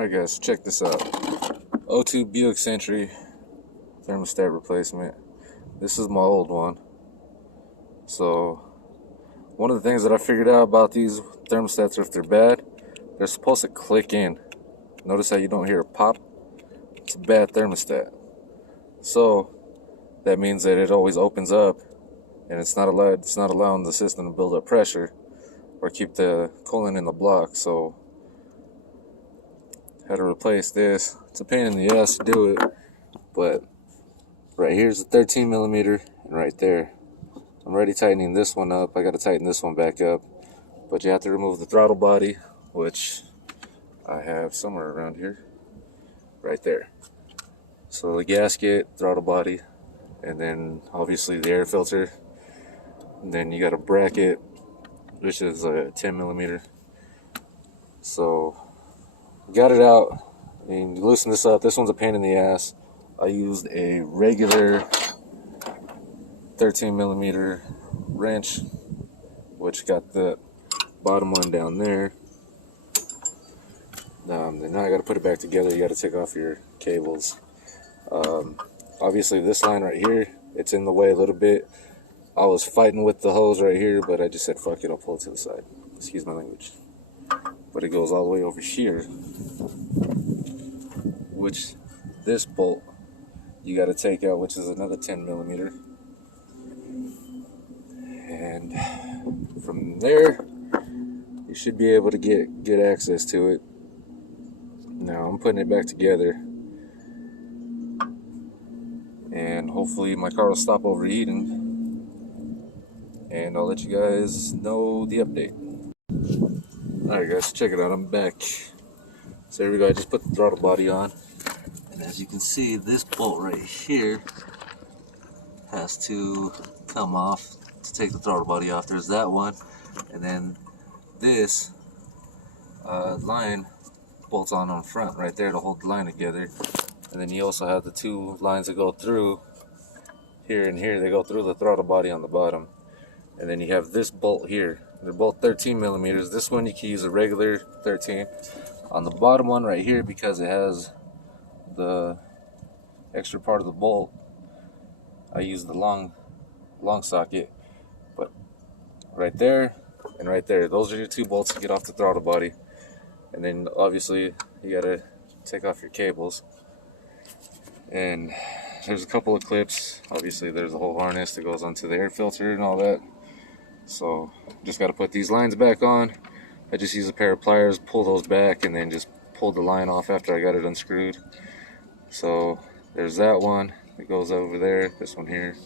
Alright guys, check this out. O2 Buick Century thermostat replacement. This is my old one. So one of the things that I figured out about these thermostats, if they're bad, they're supposed to click in. Notice how you don't hear a pop? It's a bad thermostat. So that means that it always opens up and it's not allowing the system to build up pressure or keep the coolant in the block. So had to replace this. It's a pain in the ass to do it, but right here's the 13 millimeter, and right there I'm already tightening this one up. I got to tighten this one back up, but you have to remove the throttle body, which I have somewhere around here, right there. So the gasket, throttle body, and then obviously the air filter, and then you got a bracket which is a 10 millimeter. So got it out. I mean, you loosen this up. This one's a pain in the ass. I used a regular 13 millimeter wrench, which got the bottom one down there. Then now I got to put it back together. You got to take off your cables. Obviously this line right here, it's in the way a little bit. I was fighting with the hose right here, but I just said fuck it, I'll pull it to the side. Excuse my language. But it goes all the way over here, which this bolt you got to take out, which is another 10 millimeter. And from there you should be able to get good access to it. Now I'm putting it back together, and hopefully my car will stop overheating, and I'll let you guys know the update. Alright guys, check it out, I'm back. So here we go, I just put the throttle body on, and as you can see, this bolt right here has to come off to take the throttle body off. There's that one, and then this line bolts on front right there to hold the line together. And then you also have the two lines that go through here and here. They go through the throttle body on the bottom. And then you have this bolt here. They're both 13 millimeters. This one you can use a regular 13. On the bottom one right here, because it has the extra part of the bolt, I use the long socket. But right there and right there, those are your two bolts to get off the throttle body. And then obviously you gotta take off your cables. And there's a couple of clips. Obviously there's a whole harness that goes onto the air filter and all that. So just gotta put these lines back on. I just use a pair of pliers, pull those back, and then just pull the line off after I got it unscrewed. So there's that one that goes over there, this one here.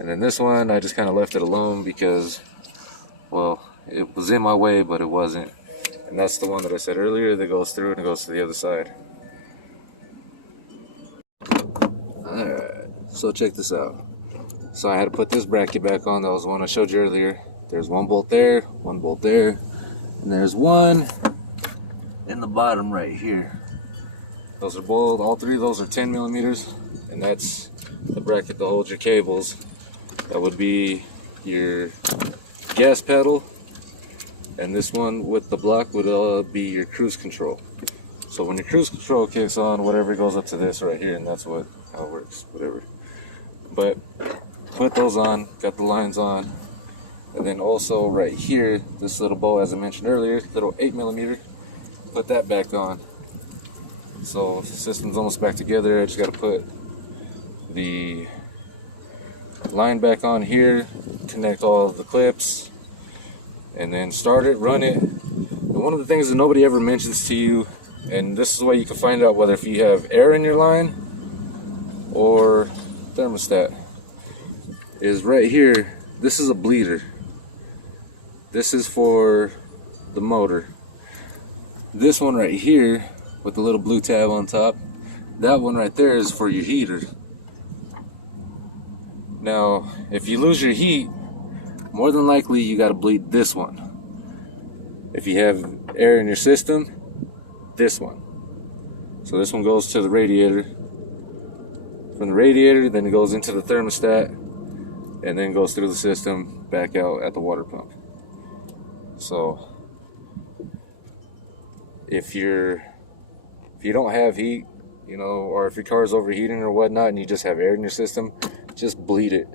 And then this one, I just kind of left it alone because, well, it was in my way, but it wasn't. And that's the one that I said earlier that goes through and it goes to the other side. Alright, so check this out. So I had to put this bracket back on. That was the one I showed you earlier. There's one bolt there, and there's one in the bottom right here. Those are both, all three of those are 10 millimeters, and that's the bracket that holds your cables. That would be your gas pedal, and this one with the block would be your cruise control. So when your cruise control kicks on, whatever goes up to this right here, and that's how it works, whatever. But put those on, got the lines on, and then also right here, this little bow, as I mentioned earlier, little 8 millimeter, put that back on. So the system's almost back together. I just got to put the line back on here, connect all of the clips, and then start it, run it. And one of the things that nobody ever mentions to you, and this is the way you can find out whether if you have air in your line or thermostat, is right here. This is a bleeder. This is for the motor. This one right here with the little blue tab on top, that one right there is for your heater. Now if you lose your heat, more than likely you got to bleed this one. If you have air in your system, this one. So this one goes to the radiator. From the radiator, then it goes into the thermostat, and then goes through the system back out at the water pump. So if your if you don't have heat, you know, or if your car is overheating or whatnot and you just have air in your system, just bleed it.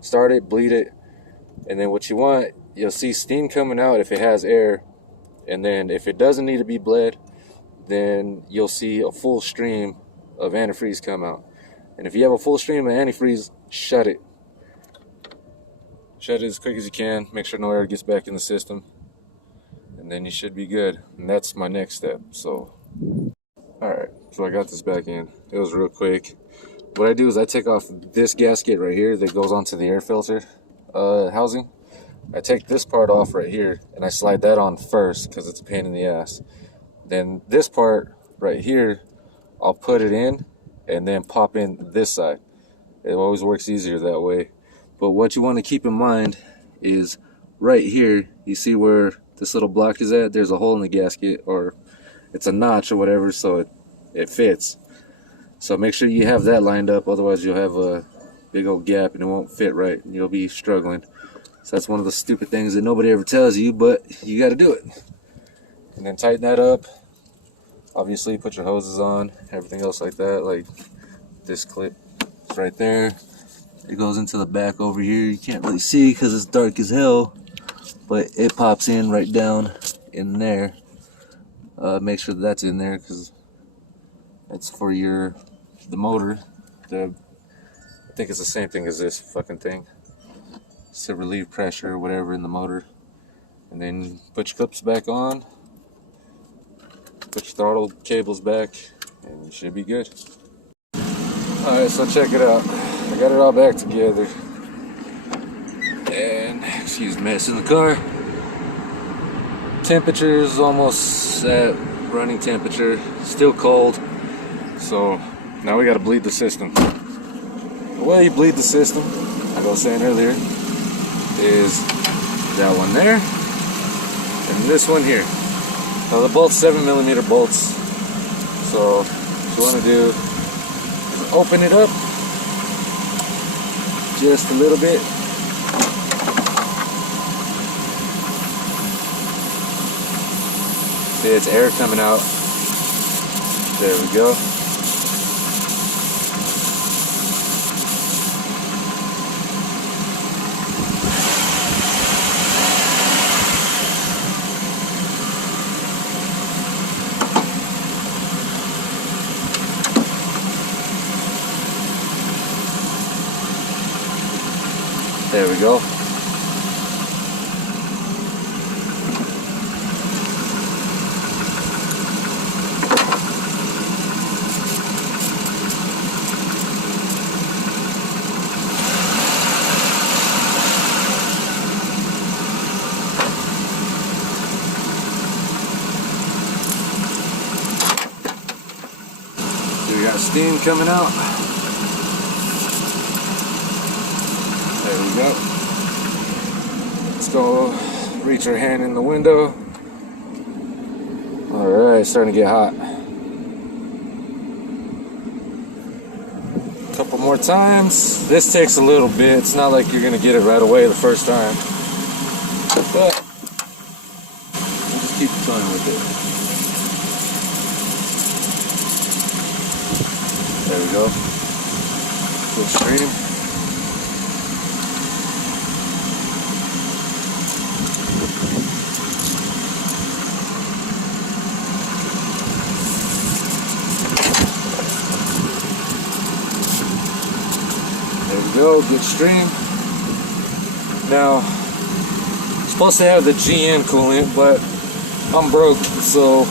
Start it, bleed it, and then what you want, you'll see steam coming out if it has air, and then if it doesn't need to be bled, then you'll see a full stream of antifreeze come out. And if you have a full stream of antifreeze, shut it. Shut it as quick as you can. Make sure no air gets back in the system, and then you should be good. And that's my next step. So, alright, so I got this back in. It was real quick. What I do is I take off this gasket right here that goes onto the air filter housing. I take this part off right here and I slide that on first because it's a pain in the ass. Then this part right here, I'll put it in and then pop in this side. It always works easier that way. But what you want to keep in mind is right here, you see where this little block is at? There's a hole in the gasket, or it's a notch or whatever, so it fits. So make sure you have that lined up, otherwise you'll have a big old gap and it won't fit right and you'll be struggling. So that's one of the stupid things that nobody ever tells you, but you got to do it. And then tighten that up. Obviously put your hoses on, everything else like that. Like this clip is right there. It goes into the back over here. You can't really see because it's dark as hell, but it pops in right down in there. Make sure that's in there because it's for the motor. I think it's the same thing as this fucking thing. It's to relieve pressure or whatever in the motor. And then put your clips back on. Put your throttle cables back, and you should be good. Alright, so check it out. I got it all back together. And, excuse me, mess in the car. Temperature is almost at running temperature. Still cold. So, now we gotta bleed the system. The way you bleed the system, like I was saying earlier, is that one there, and this one here. Now they're both 7mm bolts. So, what you wanna do is open it up just a little bit. See, it's air coming out. There we go. There we go. So we got steam coming out. There we go. Let's go reach our hand in the window. Alright, starting to get hot. A couple more times. This takes a little bit. It's not like you're going to get it right away the first time. But just keep going with it. There we go. Full stream. Go, good stream. Now, I'm supposed to have the GM coolant, but I'm broke, so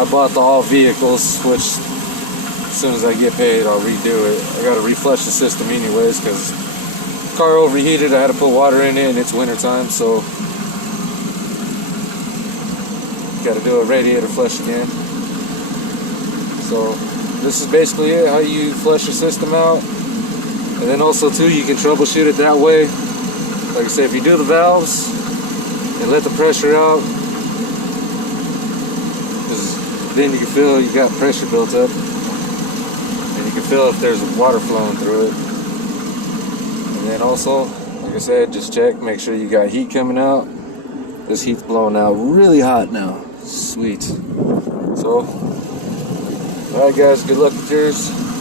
I bought the all vehicles, which as soon as I get paid, I'll redo it. I gotta reflush the system anyways, because the car overheated. I had to put water in it, and it's winter time, so gotta do a radiator flush again. So this is basically it, how you flush your system out. And then also too, you can troubleshoot it that way. Like I said, if you do the valves and let the pressure out, then you can feel you got pressure built up, and you can feel if there's water flowing through it. And then also, like I said, just check, make sure you got heat coming out. This heat's blowing out really hot now. Sweet. So Alright guys, good luck with yours.